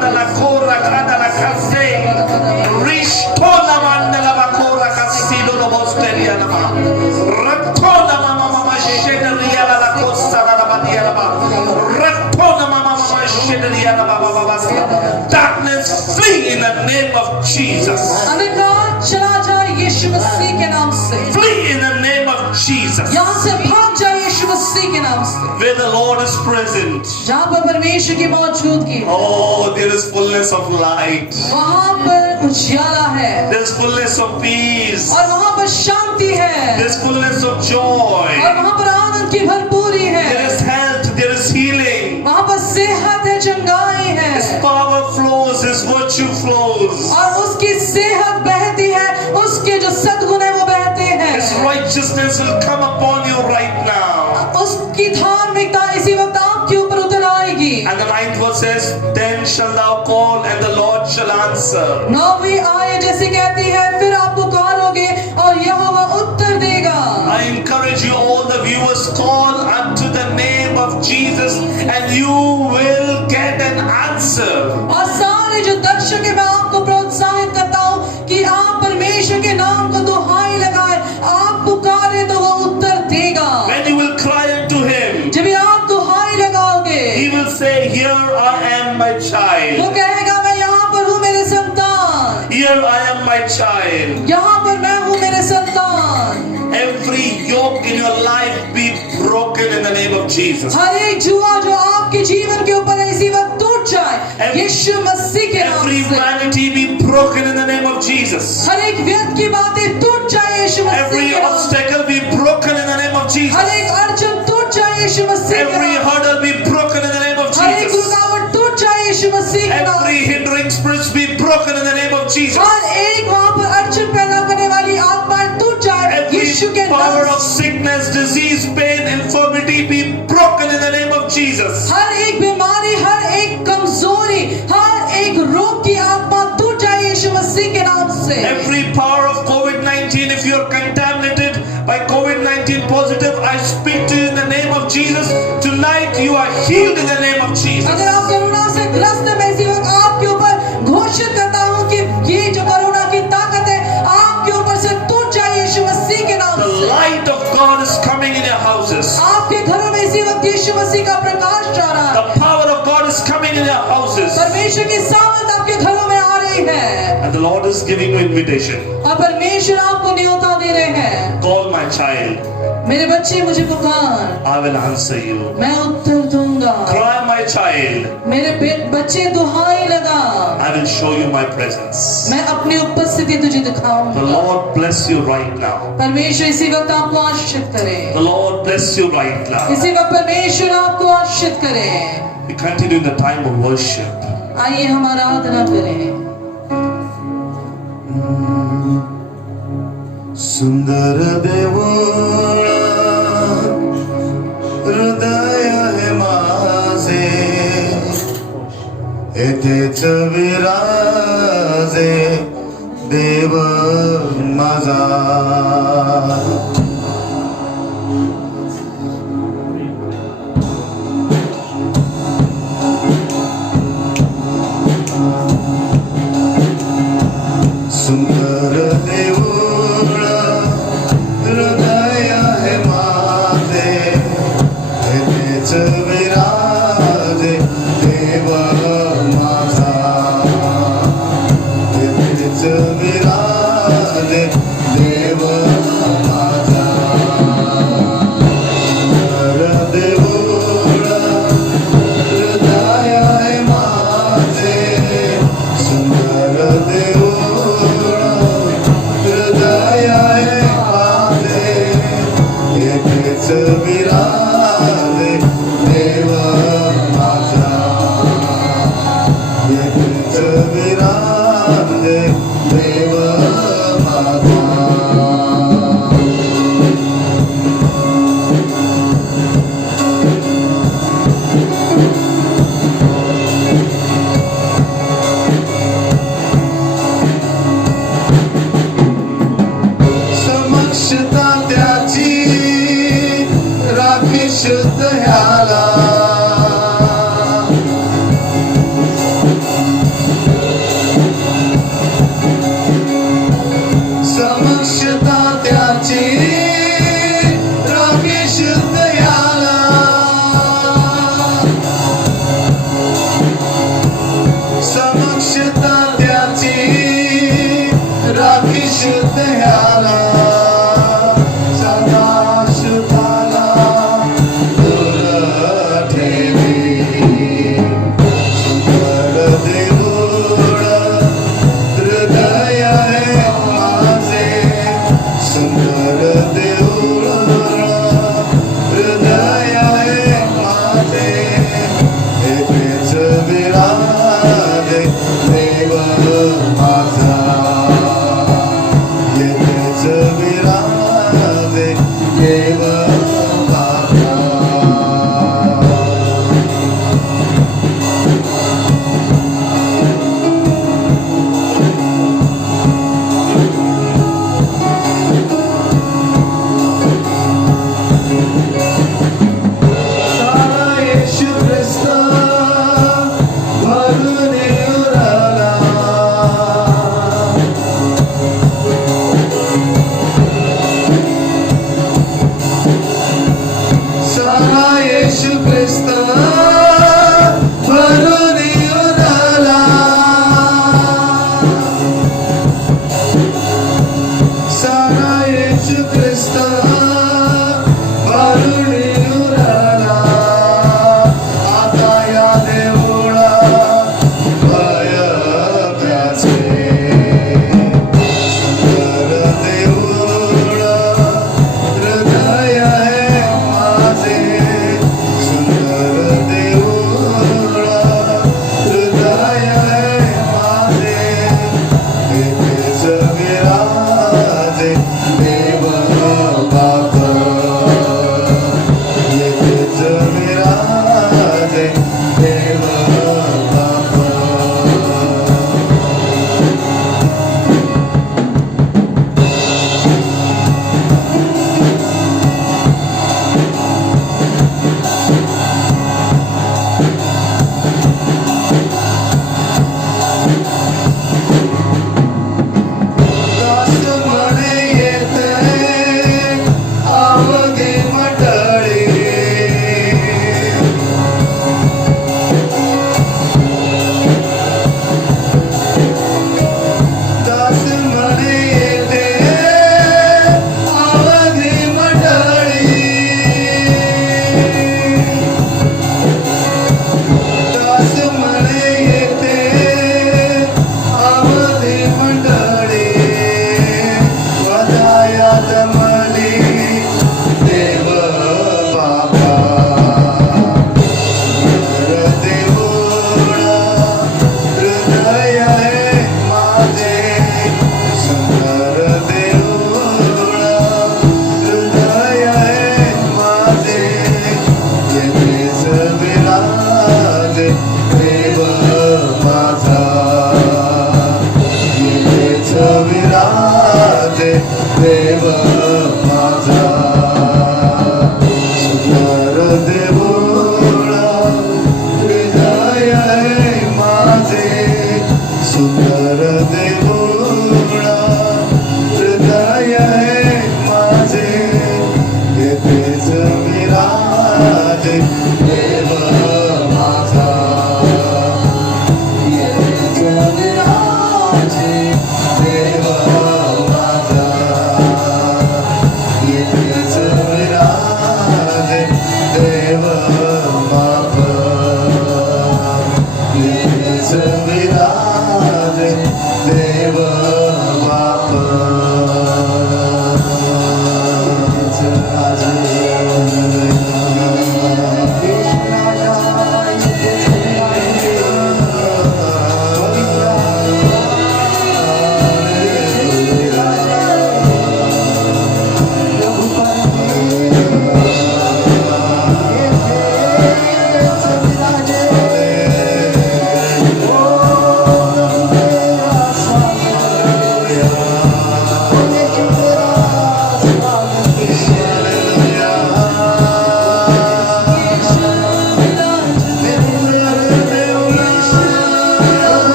Darkness, flee in the name of Jesus. अंधकार चला जाए यीशु मसीह के नाम से। Flee in the name of Jesus. यहाँ से भाग जाए यीशु मसीह के नाम से। Where the Lord is present, जहाँ पर परमेश्वर की मौजूदगी है, oh, there is fullness of light. वहाँ पर उजियाला है There is fullness of peace. और वहाँ पर शांति है There is fullness of और joy. वहाँ पर आनंद की भरपूरी There है, is health. There is healing. वहाँ पर सेहत है, चंगाई His है power flows. His virtue flows. और उसकी सेहत बहती है, उसके जो सद्गुण है वो बहते His हैं। righteousness will come upon you right now. उसकी धार्मिकता इसी वक्त आपके ऊपर उतर आएगी। And the 9th verse says, Then shall thou call, and the Lord shall answer. 9वीं आयत जैसे कहती है, फिर आप पुकारोगे और यहोवा उत्तर देगा। I encourage you, all the viewers, call unto the name of Jesus, and you will get an answer. और सारे जो दर्शक है, मैं आपको प्रोत्साहित करता हूँ कि आप परमेश्वर के नाम को दुहाई लगाए, आप पुकारे तो वो उत्तर देगा। When you will cry unto Him, जब आप दुहाई लगाओगे, He will say, Here I am, my वो child. कहेगा मैं यहाँ पर हूँ मेरे संतान, Here I am, my child. यहाँ पर मैं हूँ मेरे संतान। Every yoke in your life be broken in the name of Jesus. हर एक जुआ जो आपके जीवन के ऊपर है इसी वक्त टूट जाए यीशु मसीह के नाम Every से। vanity be broken in the name of Jesus. हर एक व्यर्थ की बातें टूट जाए यीशु मसीह Every के नाम से। obstacle be broken in the name of her Jesus. एक अड़चन टूट जाए यीशु मसीह के Every नाम से। hurdle be broken in the name of हर एक Jesus. रुकावट टूट जाए यीशु मसीह के नाम Every से। hindering spirits be broken in the name of Jesus. हर एक वहाँ पर अड़चन पैदा करने वाली आत्माएं टूट जाए यीशु Every के power नाम of से। sickness, disease, pain, infirmity be broken in the name of Jesus. हर एक बीमारी, हर एक कमजोरी, हर एक रोग की आत्मा टूट जाए यीशु मसीह के नाम से। Every power of COVID-19, if you are contaminated by COVID-19 positive, I speak to you in the name of Jesus. Tonight you are healed in the name of Jesus. अगर आप कोरोना से ग्रस्त है, मैं इसी वक्त आपके ऊपर घोषित करता हूँ कि ये जो कोरोना की ताकत है आपके ऊपर से टूट जाए यीशु मसीह के नाम The से। light of God is coming in your houses. आपके घरों में इसी वक्त यीशु मसीह का प्रकाश जा रहा है। The power of God is coming in your houses. परमेश्वर की सामर्थ आपके घरों में आ रही है And the Lord is giving you invitation. और परमेश्वर आपको न्योता दे रहे हैं, Call my child. मेरे बच्चे मुझे पुकार, I will answer you. मैं उत्तर दूंगा। Cry my child. मेरे बच्चे दुहाई लगा, I will show you my presence. मैं अपनी उपस्थिति तुझे The दिखाऊंगा। Lord bless you right now. परमेश्वर इसी वक्त आपको आशीषित करे, The Lord bless you right now. इसी वक्त परमेश्वर आपको आशीषित करे। We continue in the time of worship. आइए हम आराधना करें। सुंदर देवळ हृदय हे माझे येथेच विराजे देव माझा सुंदर देऊळ हृदय हे माझे येथेच विराजे देव माझा येथेच विराजे देव माझा सुंदर देऊळ हृदय हे माझे सुंदर देऊळ हृदय हे माझे येथेच विराजे देव माझा येथेच विराजे देव माझा समक्षता त्याची राखी शुद्ध ह्याला कर देवोळा हृदय है माझे येथेच विराजे देव माझा येथेच विराजे देव माझा येथेच विराजे देव माझा येथेच विराजे देव बाप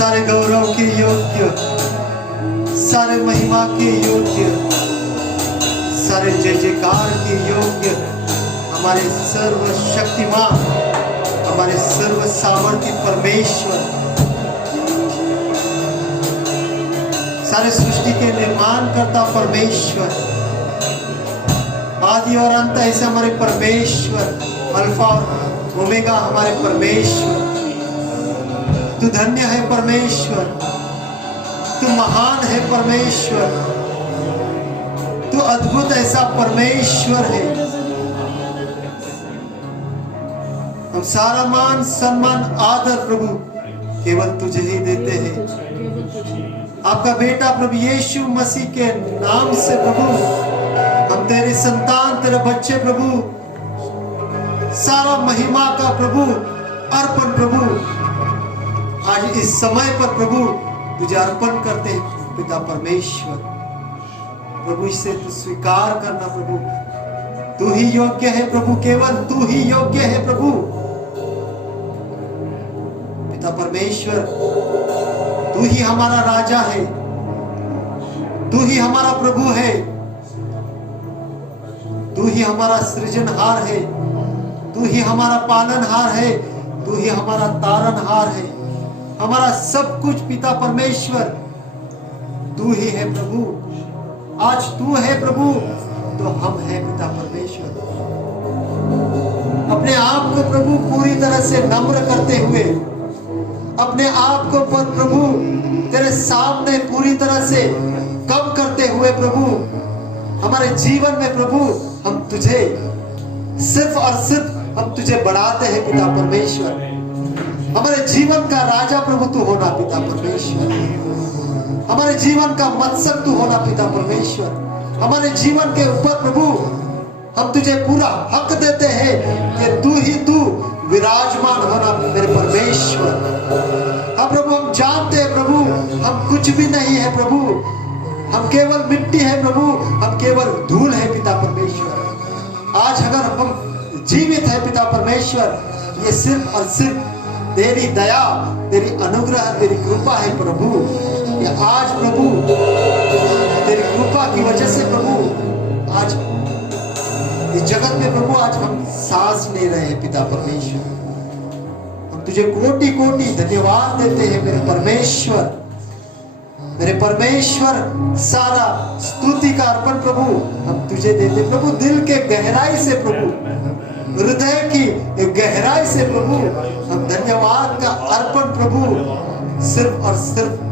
सारे गौरव के योग्य, सारे महिमा के योग्य, सारे जय जयकार के योग्य हमारे सर्वशक्तिमान, हमारे सर्व सामर्थ्य परमेश्वर, सारे सृष्टि के निर्माण करता परमेश्वर, आदि और अंत ऐसे हमारे परमेश्वर, अल्फा और ओमेगा हमारे परमेश्वर। तू धन्य है परमेश्वर, तू महान है परमेश्वर, तू अद्भुत ऐसा परमेश्वर है। हम सारा मान सम्मान आदर प्रभु केवल तुझे ही देते हैं। आपका बेटा प्रभु यीशु मसीह के नाम से प्रभु हम तेरे संतान, तेरे बच्चे प्रभु, सारा महिमा का प्रभु अर्पण प्रभु आज इस समय पर प्रभु तुझे अर्पण करते हैं पिता परमेश्वर। प्रभु इसे तू स्वीकार करना प्रभु, तू ही योग्य है प्रभु, केवल तू ही योग्य है प्रभु। पिता परमेश्वर तू ही हमारा राजा है, तू ही हमारा प्रभु है, तू ही हमारा सृजनहार है, तू ही हमारा पालनहार है, तू ही हमारा तारनहार है, हमारा सब कुछ पिता परमेश्वर तू ही है प्रभु। आज तू है प्रभु तो हम हैं पिता परमेश्वर। अपने आप को प्रभु पूरी तरह से नम्र करते हुए, अपने आप को पर प्रभु तेरे सामने पूरी तरह से कम करते हुए प्रभु हमारे जीवन में प्रभु हम तुझे सिर्फ और सिर्फ हम तुझे बढ़ाते हैं पिता परमेश्वर। हमारे जीवन का राजा प्रभु तू होना पिता परमेश्वर, हमारे जीवन का मत्सर तू होना पिता परमेश्वर। हमारे जीवन के ऊपर प्रभु हम तुझे पूरा हक देते हैं कि तू विराजमान होना मेरे परमेश्वर। हाँ प्रभु हम जानते हैं प्रभु हम कुछ भी नहीं है प्रभु, हम केवल मिट्टी है प्रभु, हम केवल धूल है पिता परमेश्वर। आज अगर हम जीवित है पिता परमेश्वर ये सिर्फ और सिर्फ तेरी दया, तेरी अनुग्रह, तेरी कृपा है प्रभु। ये आज प्रभु तेरी कृपा की वजह से प्रभु आज इस जगत में प्रभु आज हम सांस ले रहे हैं पिता परमेश्वर। हम तुझे कोटि कोटि धन्यवाद देते हैं मेरे परमेश्वर, मेरे परमेश्वर। सारा स्तुति का अर्पण प्रभु हम तुझे देते प्रभु, दिल के गहराई से प्रभु, हृदय की गहराई से प्रभु हम धन्यवाद का अर्पण प्रभु सिर्फ और सिर्फ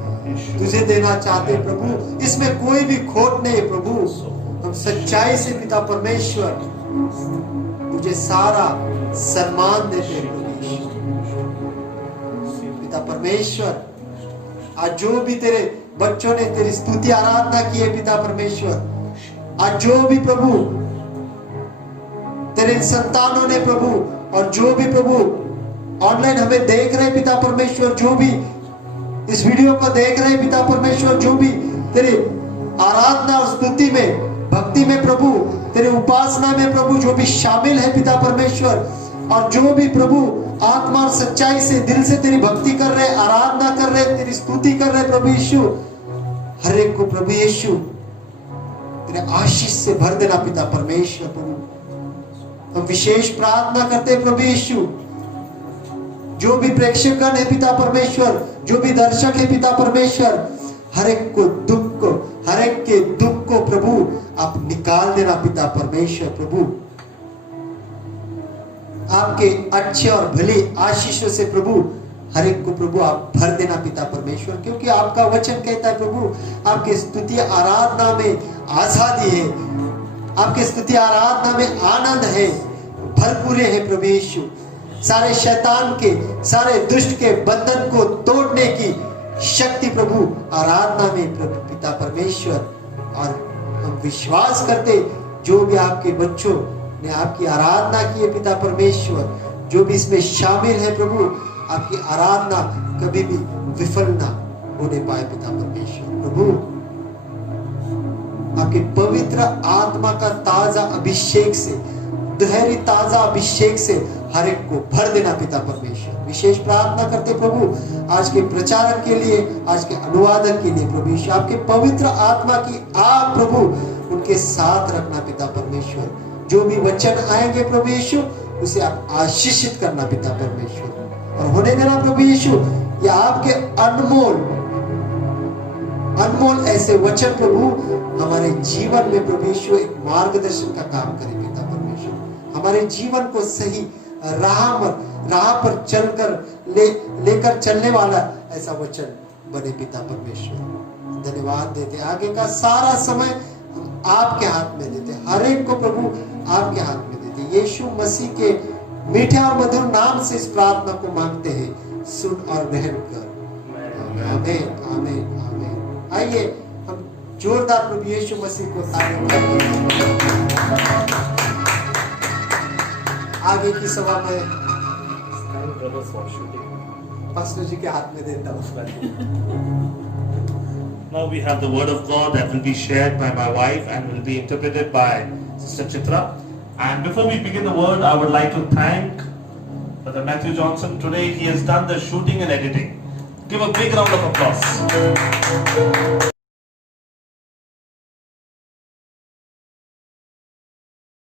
तुझे देना चाहते प्रभु। इसमें कोई भी खोट नहीं प्रभु, हम सच्चाई से पिता परमेश्वर तुझे सारा सम्मान देते पिता परमेश्वर। आज जो भी तेरे बच्चों ने तेरी स्तुति आराधना की है पिता परमेश्वर, आज जो भी प्रभु तेरे संतानों ने प्रभु और जो भी प्रभु ऑनलाइन हमें देख रहे पिता परमेश्वर, जो भी इस वीडियो को देख रहे पिता परमेश्वर, जो भी तेरे आराधना और स्तुति में भक्ति में प्रभु तेरे उपासना में प्रभु जो भी शामिल है पिता परमेश्वर, और जो भी प्रभु आत्मा और सच्चाई से दिल से तेरी भक्ति कर रहे, आराधना कर रहे, तेरी स्तुति कर रहे प्रभु यीशु, हर एक को प्रभु यीशु तेरे आशीष से भर देना पिता परमेश्वर। प्रभु हम विशेष प्रार्थना करते प्रभु यीशु, जो भी प्रेक्षकगण है पिता परमेश्वर, जो भी दर्शक है पिता परमेश्वर, हर एक को दुख को, हर एक के दुख को प्रभु आप निकाल देना पिता परमेश्वर। प्रभु आपके अच्छे और भले आशीषों से प्रभु हर एक को प्रभु आप भर देना पिता परमेश्वर, क्योंकि आपका वचन कहता है प्रभु आपके स्तुति आराधना में आजादी है, आपके स्तुति आराधना में आनंद है, भरपूर है प्रभु यीशु। सारे शैतान के, सारे दुष्ट के बंधन को तोड़ने की शक्ति प्रभु आराधना में प्रभु पिता परमेश्वर। और हम विश्वास करते जो भी आपके बच्चों ने आपकी आराधना की है पिता परमेश्वर, जो भी इसमें शामिल है प्रभु, आपकी आराधना कभी भी विफल ना होने पाए पिता परमेश्वर। प्रभु आपके पवित्र आत्मा का ताजा अभिषेक से, गहरी ताजा अभिषेक से हर एक को भर देना पिता परमेश्वर। विशेष प्रार्थना करते प्रभु आज के प्रचारक के लिए, आज के अनुवादक के लिए प्रभु यीशु, आपके पवित्र आत्मा की आग प्रभु उनके साथ रखना पिता परमेश्वर। जो भी वचन आएंगे प्रभु यीशु उसे आप आशीषित करना पिता परमेश्वर, और होने देना प्रभु यीशु ये आपके अनमोल अनमोल ऐसे वचन प्रभु हमारे जीवन में प्रभु यीशु एक मार्गदर्शन का काम करे पिता परमेश्वर। हमारे जीवन को सही राह पर चलकर लेकर चलने वाला ऐसा वचन बने पिता परमेश्वर। धन्यवाद देते, आगे का सारा समय हम आपके हाथ में देते, हर एक को प्रभु आपके हाथ में देते। यीशु मसीह के मीठे और मधुर नाम से इस प्रार्थना को मांगते हैं, सुन और ग्रहण कर। आमीन आमीन आमीन। आइए हम जोरदार प्रभु यीशु मसीह को ताली बजाएं। आगे की सभा में पास्टर जी के हाथ में देता हूँ। Now we have the word of God that will be shared by my wife and will be interpreted by Sister Chitra. And before we begin the word, I would like to thank Brother Matthew Johnson. Today he has done the shooting and editing. Give a big round of applause.